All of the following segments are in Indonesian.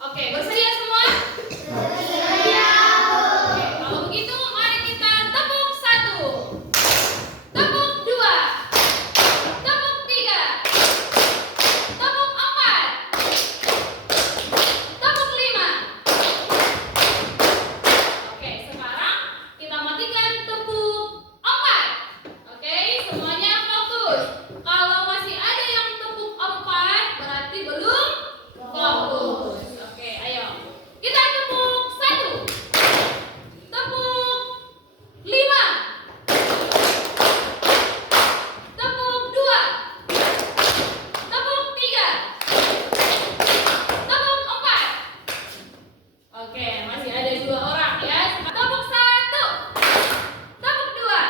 Oke, bersedia semua? Bersedia. Oke, kalau begitu mari kita tepuk 1, tepuk 2, tepuk 3, tepuk 4, tepuk 5. Oke, sekarang kita matikan tepuk 4. Oke, semuanya fokus. Kalau masih ada yang tepuk 4, berarti belum fokus. Oke, ayo. Kita tepuk 1, tepuk 5, tepuk 2, tepuk 3, tepuk 4. Oke, masih ada 2 orang ya. Tepuk 1, tepuk 2,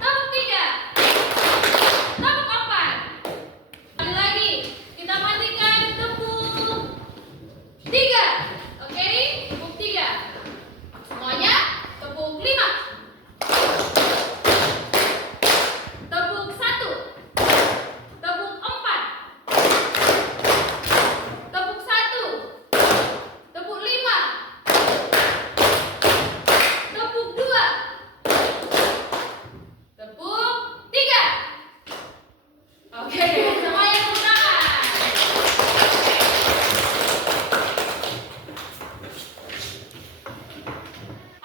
tepuk 3, tepuk 4. Sekali lagi, kita matikan tepuk 3. Oke, tepuk 3. Semuanya tepuk 5. Tepuk 1, tepuk 4, tepuk 1, tepuk 5, tepuk 2, tepuk 3. Oke, semuanya tepuk tangan.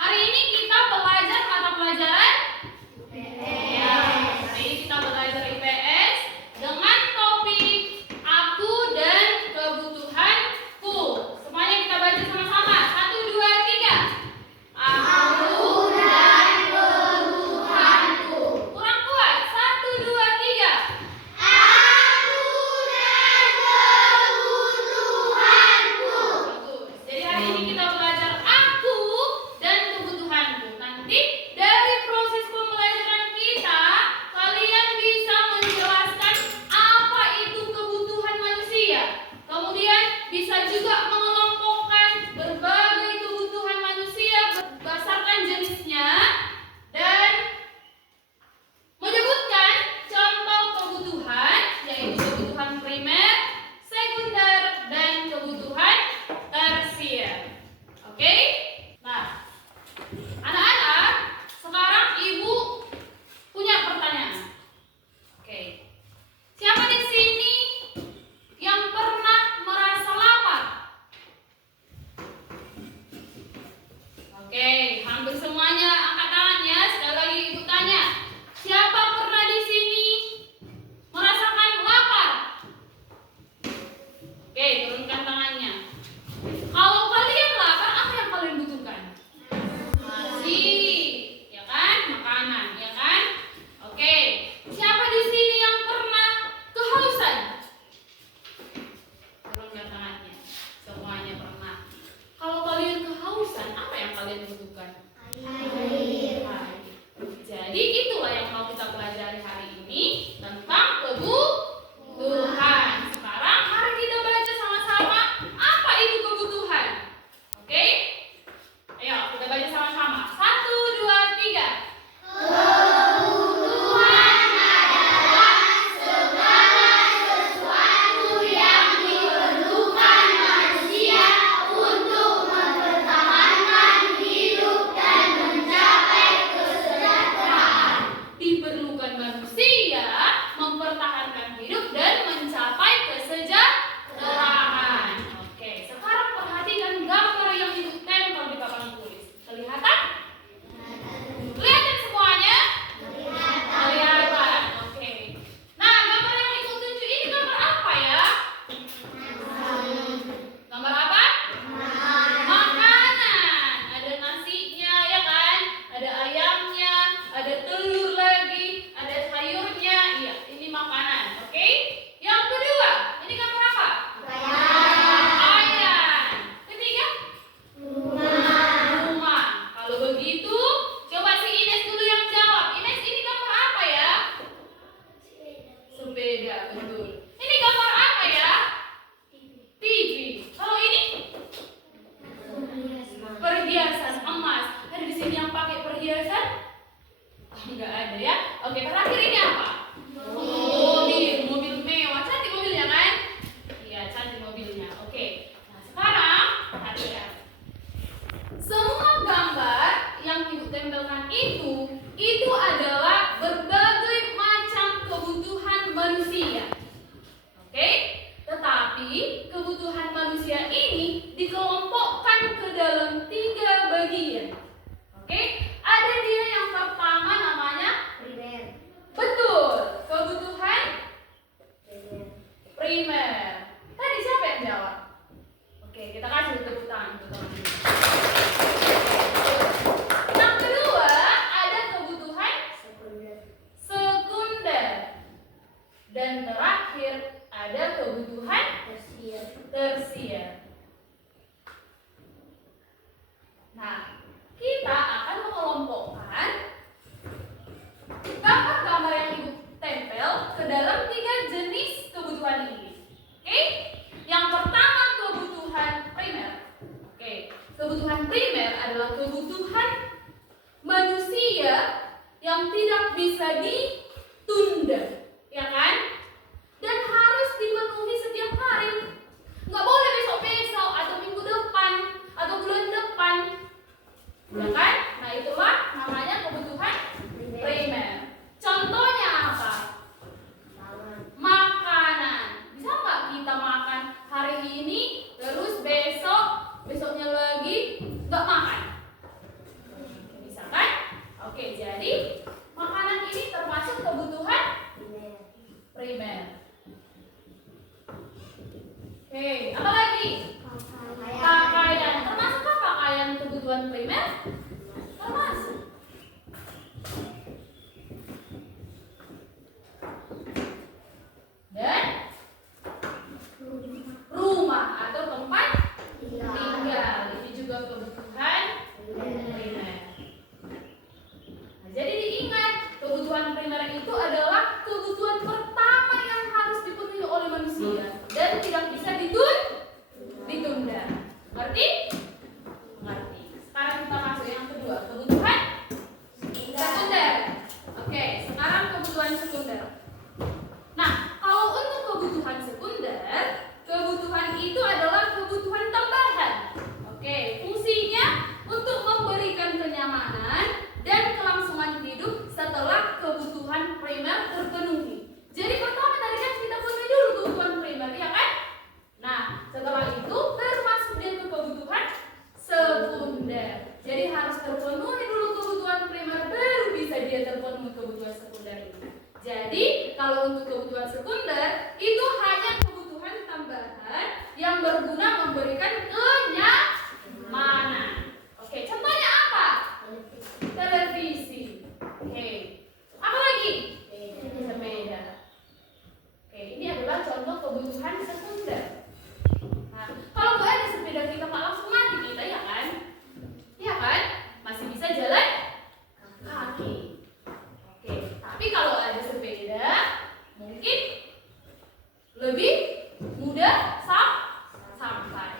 Hari ini kita belajar mata pelajaran IPS. Hari ini kita belajar IPS dengan topik aku dan kebutuhanku. Semuanya kita baca sama-sama. 1, 2, 3. Aku dan kebutuhanku. Kurang kuat. 1, 2, 3. Aku dan kebutuhanku. Bagus. Jadi hari ini kita belajar aku dan kebutuhanku. Nanti dari proses pembelajaran kita, kalian bisa menjelaskan apa itu kebutuhan manusia. Kemudian bisa juga mengelompokkan berbagai kebutuhan manusia berdasarkan jenisnya dan menyebutkan contoh kebutuhan, yaitu kebutuhan primer, sekunder, dan kebutuhan tersier. Oke? Nah, anak-anak, sekarang ibu punya pertanyaan. Oke. Siapa di sini yang pernah merasa lapar? Oke, hampir semuanya angkat tangannya. Sekali lagi ibu tanya, siapa pernah di sini merasakan lapar? Oke, turunkan tangannya. Kalau kalian lapar, apa yang kalian butuhkan? Nasi, ya kan? Makanan, ya kan? Oke. Siapa di sini yang pernah kehausan? Turunkan tangannya. Semuanya pernah. Kalau kalian kehausan, apa yang kalian butuhkan? Air. Jadi itulah yang mau kita pelajari hari ini tentang kebutuhan. Sekarang mari kita baca sama-sama itu adalah berbagai macam kebutuhan manusia. Oke? Tetapi kebutuhan manusia ini dikelompokkan ke dalam 3 bagian. Oke? Ada dia yang pertama namanya Primer. betul, kebutuhan primer. Tadi siapa yang jawab? Oke, kita kasih tepuk tangan untuk teman-teman. Yang kedua, ada kebutuhan sekunder. Dan terakhir, ada kebutuhan tersier. Nah, kita akan mengelompokkan gambar-gambar yang Ibu tempel ke dalam 3 jenis kebutuhan ini. Oke? Yang pertama kebutuhan primer. Oke, kebutuhan primer adalah kebutuhan manusia yang tidak bisa ditunda, ya kan? Dan harus dipenuhi setiap hari. Nggak boleh besok-besok atau minggu depan atau bulan depan, ya kan? Nah, itulah namanya kebutuhan primer. Contohnya apa? Makanan. Bisa nggak kita makan hari ini terus besoknya lagi nggak makan? Bisa kan? Oke, jadi makanan ini termasuk kebutuhan primer. Oke, apa lagi? Pakaian. Termasukkah pakaian kebutuhan primer? Termasuk. Dan rumah atau tempat tinggal, ini juga kebutuhan primer. Nah, jadi diingat, kebutuhan primer itu adalah kebutuhan pertama yang harus dipenuhi oleh manusia dan tidak bisa ditunda. Ngerti? Ngerti. Sekarang kita masuk yang kedua, kebutuhan sekunder. Oke, sekarang kebutuhan sekunder. Nah, kalau untuk kebutuhan sekunder, kebutuhan itu adalah kebutuhan tambahan. Oke, fungsinya untuk memberikan kenyamanan dan kelangsungan hidup setelah kebutuhan primer terpenuhi. Jadi pertama tadi kan kita penuhi dulu kebutuhan primer, ya kan? Nah, setelah itu termasuk dia ke kebutuhan sekunder. Jadi harus terpenuhi dulu kebutuhan primer, baru bisa dia terpenuhi kebutuhan sekunder ini. Jadi kalau untuk kebutuhan sekunder itu hanya kebutuhan tambahan yang berguna memberikan kenyamanan. Oke, contohnya apa? Televisi. Oke, apa lagi? Sepeda. Oke, ini adalah contoh kebutuhan sekunder. Nah, kalau nggak ada sepeda kita nggak langsung mati kita, ya kan? Iya kan? Masih bisa jalan kaki. Oke, tapi kalau ada sepeda mungkin lebih mudah sampai.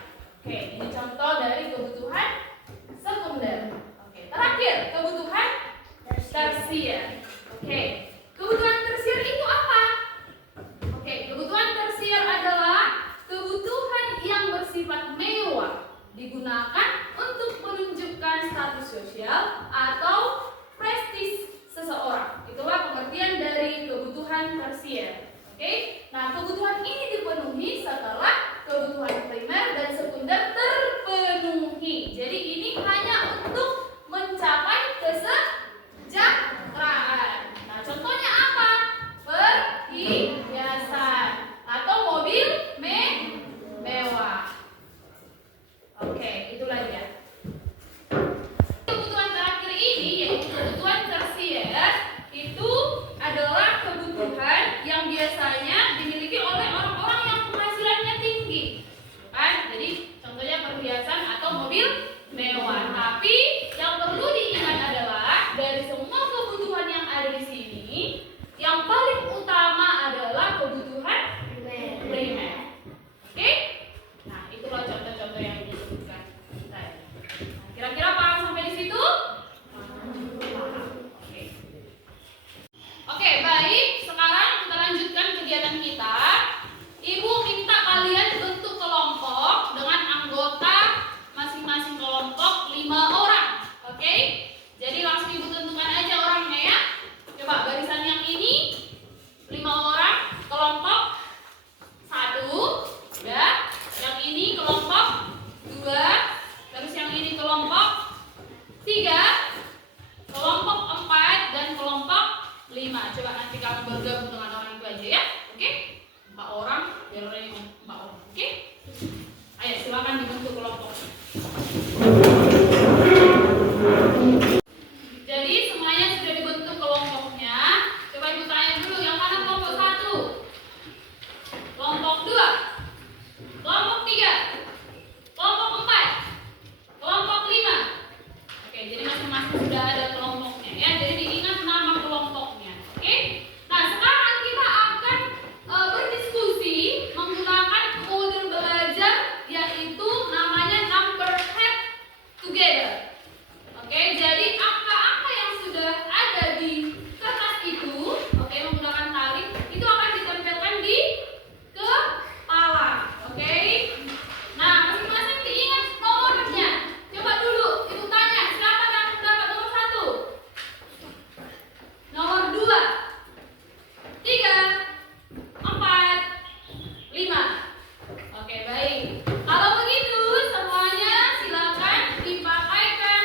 3, kelompok 4, dan kelompok 5. Coba nanti kamu bergabung dengan orang itu aja ya. Oke? 4 orang, biar orang yang 4 orang. Oke? Ayo silakan dibentuk kelompok. Jadi semuanya sudah dibentuk kelompoknya. Coba ibu tanya dulu, yang mana kelompok 1? Kelompok 2? Kelompok 3? Kelompok 4? Kelompok 5? Oke, jadi masing-masing sudah ada kelompoknya ya. Jadi diingat nama kelompoknya. Oke? Nah, sekarang kita akan berdiskusi menggunakan modul belajar yaitu namanya number head together. Oke, jadi angka-angka yang sudah ada di kertas itu, oke, menggunakan tali, itu akan ditempelkan di kepala. Oke? Nah, masing-masing diingat nomornya. Coba dulu, ibu tanya, siapa yang mendapat nomor 1? Nomor 2, 3, 4, 5. Oke, baik. Kalau begitu, semuanya silakan dipakaikan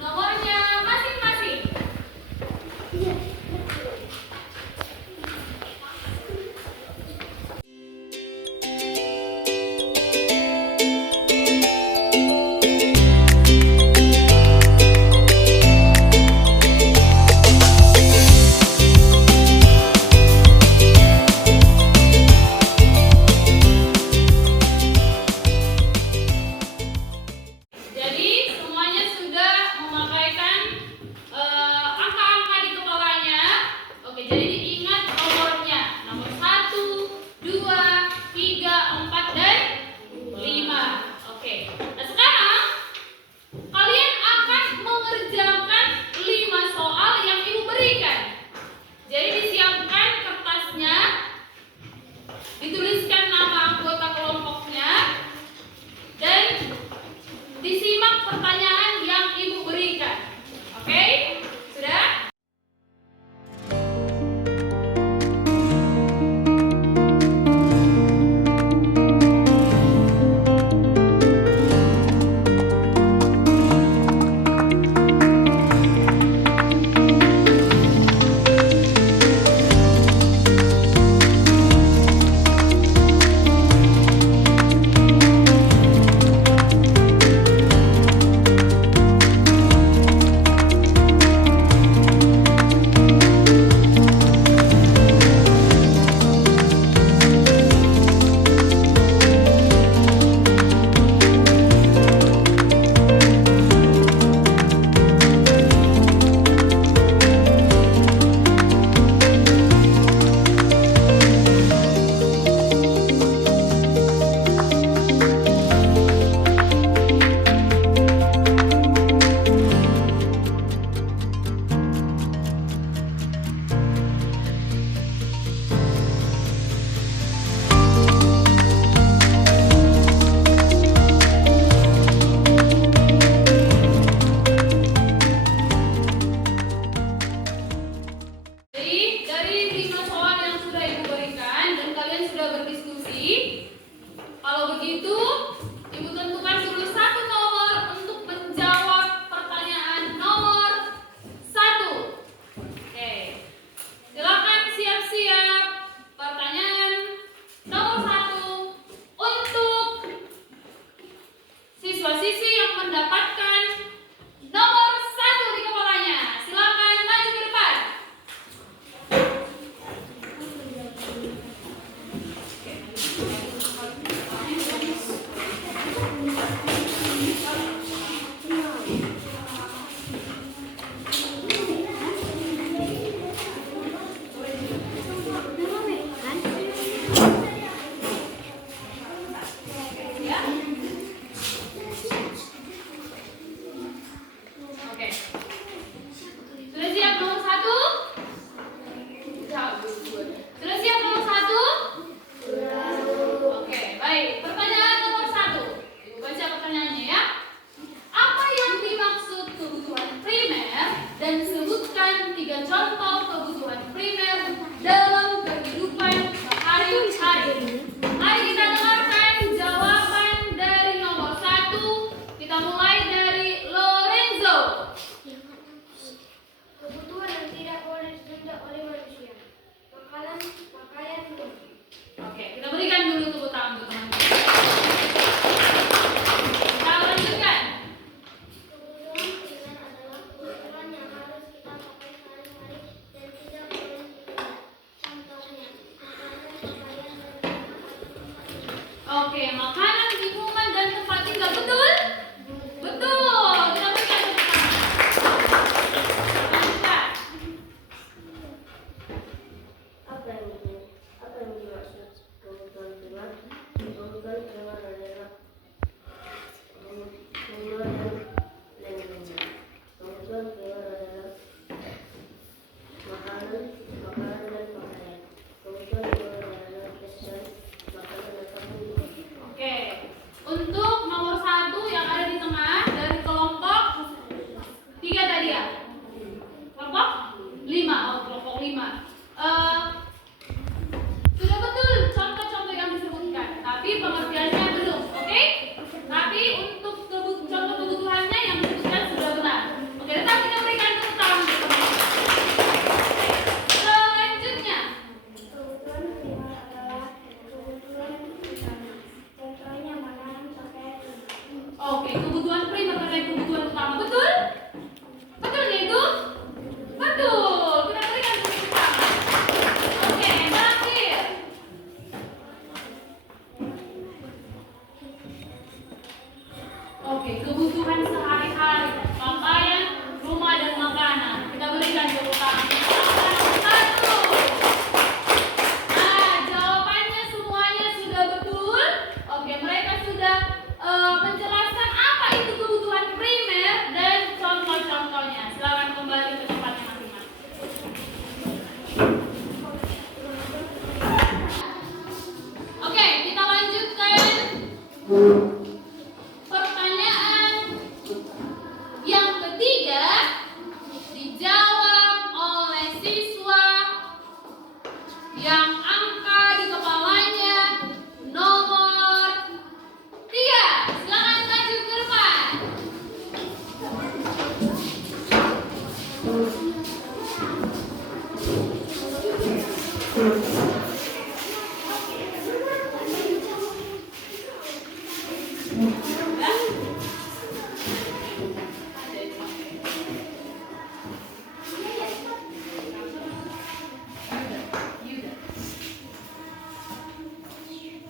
nomornya masing-masing. Jadi semuanya sudah memakaikan angka-angka di kepalanya. Oke, jadi diingat nomornya. Nomor 1, 2, 3, 4, dan 5. Oke. Nah, sekarang kalian akan mengerjakan 5 soal yang ibu berikan. Jadi disiapkan kertasnya, dituliskan nama anggota kelompoknya, dan disimak pertanyaan yang ibu berikan. Oke? Sudah? Jadi dari 5 soal yang sudah ibu berikan dan kalian sudah berdiskusi, kalau begitu ibu tentukan dulu 1 nomor untuk menjawab pertanyaan nomor 1. Oke, silakan siap-siap. Pertanyaan nomor 1 untuk siswa-siswi yang mendapatkan nomor 1 di kepalanya. Silakan maju ke depan. Oke. Sudah siap nomor 1? Sudah siap nomor 1? Oke, baik. Pertanyaan nomor 1. berikan dulu tepuk tangan untuk teman-teman. Kita lanjutkan. Kebutuhan primer adalah kebutuhan yang harus kita pakai sehari-hari dan tidak boleh ditunda. Contohnya, makanan, pakaian, dan tempat tinggal. Oke, makanan, minuman, dan tempat tinggal. Betul? Betul. Kita berikan tepuk tangan. Lanjutkan. Apa yang dimaksud kebutuhan primer? Kebutuhan primer adalah bunga dan lain-lainnya. Kebutuhan primer adalah makanan dan pakaian. Kebutuhan primer adalah fashion, makanan dan pakaian. Oke. Untuk nomor 1 yang ada di tengah dari kelompok 3 tadi ya? Kelompok 5. Oh, kelompok 5. Sudah betul contoh-contoh yang disebutkan, tapi pengertiannya belum. Oke? Tapi untuk contoh kebutuhannya yang disebutkan sudah benar. Oke, tetap kita berikan tepuk tangan untuk teman-teman. Selanjutnya, Kebutuhan primer adalah kebutuhan utama. Contohnya makanan, pakaian, oke, kebutuhan primer adalah kebutuhan utama. Betul? Betul ya itu? Betul. Kita berikan tepuk tangan. Oke, terakhir. Oke, kebutuhan sehari-hari, pakaian, rumah, dan makanan. Kita berikan tepuk tangan. Satu. Nah, jawabannya semuanya sudah betul. Oke, mereka sudah menjelaskan apa itu kebutuhan primer dan contoh-contohnya. Silakan kembali ke tempatnya masing-masing. Oke, kita lanjutkan. Pertanyaan yang ketiga dijawab oleh siswa yang angka di kepalanya nomor 3. Silakan maju ke depan.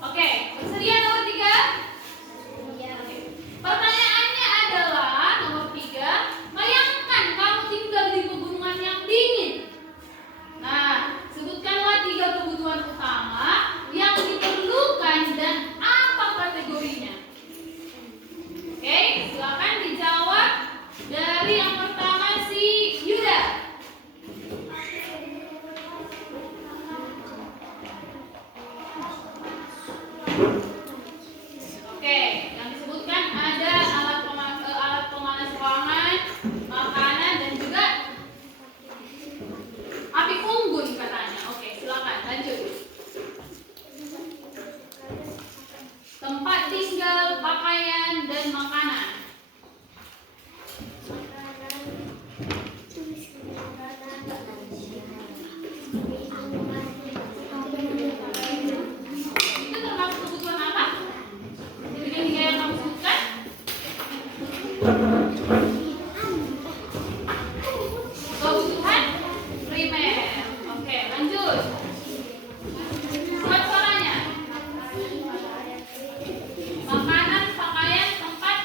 Oke, bersedia nomor 3? Pertanyaannya adalah nomor 3. Bayangkan kamu tinggal di pegunungan yang dingin. Nah, sebutkanlah 3 kebutuhan utama yang diperlukan dan apa kategorinya. Oke, silakan dijawab dari yang pertama si Yuda. Oke, yang disebutkan ada alat pemanas ruangan, makanan, dan juga api unggun katanya. Oke, silakan lanjut. Tempat tinggal, pakaian, dan makanan. Itu termasuk kebutuhan apa? Tiga-tiga yang kamu sebutkan? Kebutuhan primer. Oke, lanjut. Buat suaranya. Makanan, pakaian, tempat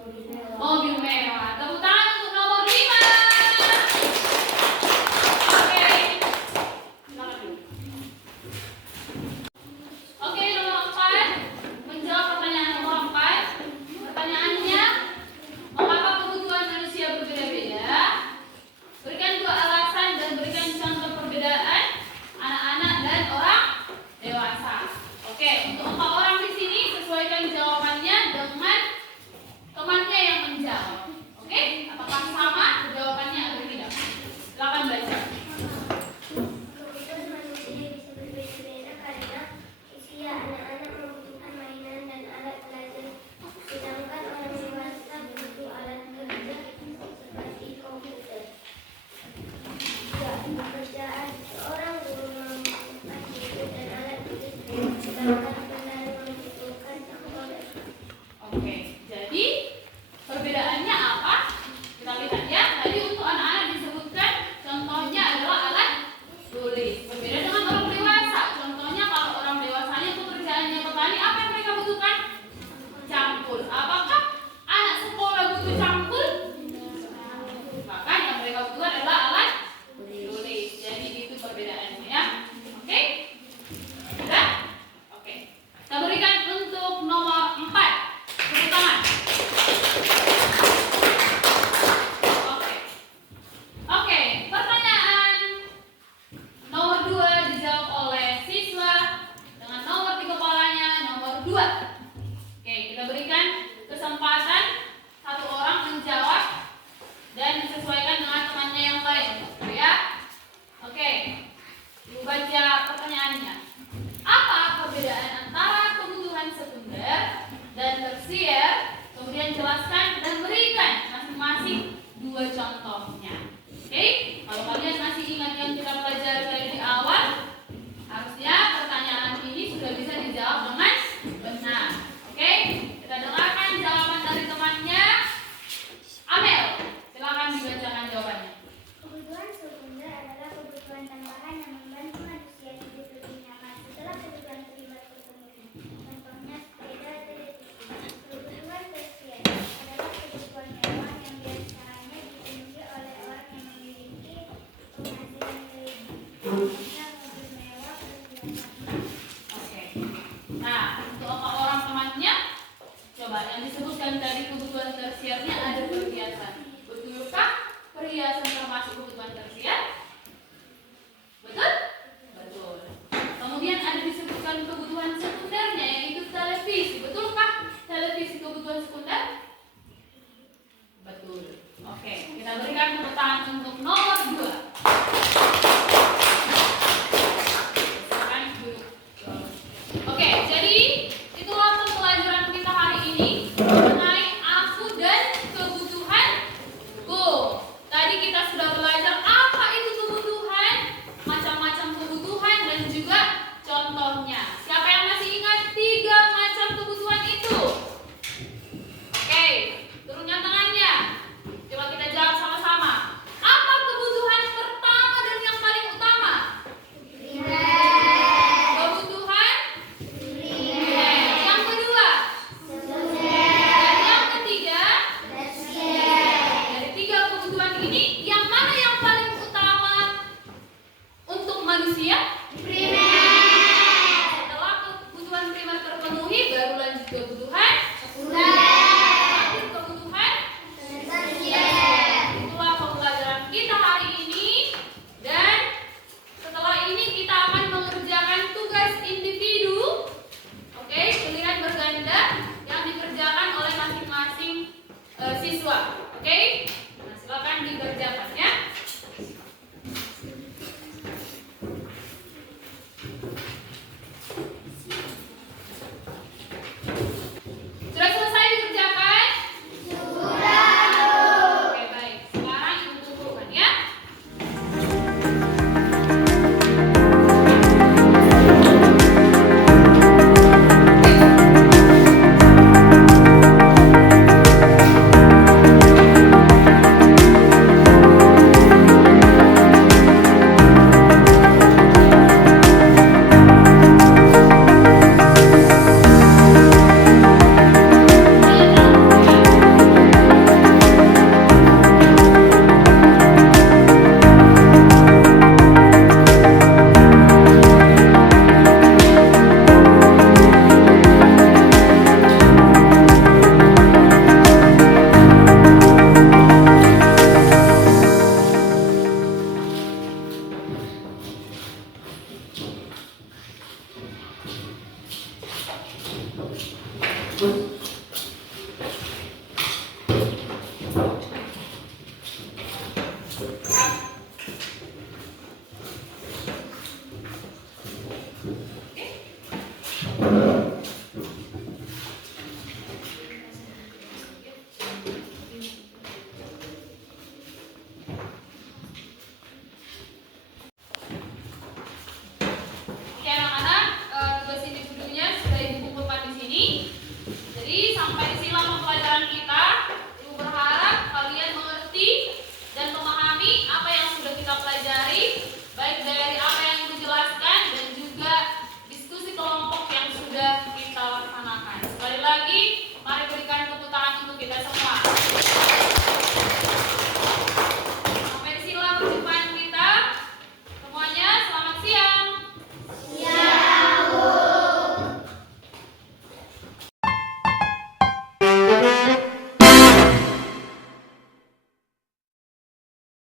Mobil mewah. Tepuk tangan untuk nomor 5. Oke. Silakan dulu. Oke, nomor 4. Menjawab pertanyaan nomor 4. Pertanyaannya, mengapa kebutuhan manusia berbeda-beda? Berikan 2 alasan dan berikan contoh perbedaan anak-anak dan orang dewasa. Oke, untuk 4 orang di sini sesuaikan jawabannya dengan temannya yang menjawab. Oke, apakah sama jawabannya atau tidak? Silakan baca. Kebutuhan manusia bisa berbeda-beda karena usia anak-anak membutuhkan mainan dan alat belajar, sedangkan orang dewasa butuh alat kerja seperti komputer. Ya, pekerjaan seorang guru membutuhkan buku dan alat tulis, sedangkan penari membutuhkan teknologi. Oke, jadi perbedaannya apa? Kita lihat ya. Tadi untuk anak-anak disebutkan contohnya adalah alat tulis. Berbeda dengan orang dewasa. Contohnya kalau orang dewasanya pekerjaannya petani, apa yang mereka butuhkan? Cangkul. Apakah anak sekolah butuh cangkul? Maka yang mereka butuhkan adalah alat tulis. Jadi itu perbedaannya ya. Oke? Sudah? Oke. Kita berikan untuk nomor 4. Tepuk tangan. Oke. Oke, pertanyaan nomor 2 dijawab oleh siswa dengan nomor di kepalanya nomor 2. Oke, kita berikan kesempatan 1 orang menjawab dan disesuaikan dengan temannya yang lain. Ya. Oke. Ibu baca pertanyaannya. Apa perbedaan antara kebutuhan sekunder dan tersier? Kemudian jelaskan dan berikan masing-masing 2 contohnya. Oke? Kalau kalian masih ingat yang kita pelajari tadi di awal, harusnya pertanyaan ini sudah bisa dijawab dengan benar. Oke? Kita dengarkan jawaban dari temannya. Amel, silakan dibacakan jawabannya. Kebutuhan sekunder adalah kebutuhan tambahan yang membantu manusia hidup lebih nyaman setelah kebutuhan primer terpenuhi. Contohnya sepeda, televisi. Kebutuhan tersier adalah kebutuhan mewah yang biasanya dipenuhi oleh orang yang memiliki penghasilan lebih. Contohnya mobil mewah, perhiasan. Oke. Nah, untuk 4 orang temannya, coba yang disebutkan tadi kebutuhan tersiernya ada perhiasan. Betulkah perhiasan termasuk kebutuhan tersier? Betul? Betul. Kemudian ada disebutkan kebutuhan sekundernya yaitu televisi. Betulkah televisi kebutuhan sekunder? Betul. Oke, kita berikan tepuk tangan untuk nomor 2. Silakan duduk. Oke, jadi itulah pembelajaran kita hari ini mengenai aku dan kebutuhanku. Tadi kita sudah belajar apa itu kebutuhan, macam-macam kebutuhan dan juga contohnya. Siapa yang masih ingat 3 macam kebutuhan itu? Oke, turunkan tangannya. Coba kita jawab sama-sama. Apa kebutuhan pertama dan yang paling utama? Kebutuhan yang kedua. Dan yang ketiga. Dari 3 kebutuhan ini, yang mana yang paling utama untuk manusia? Setelah kebutuhan primer terpenuhi, baru lanjut kebutuhan lanjut kebutuhan. Itulah pembelajaran kita hari ini. Dan setelah ini kita akan mengerjakan tugas individu. Oke, pilihan berganda yang dikerjakan oleh masing-masing siswa. Oke?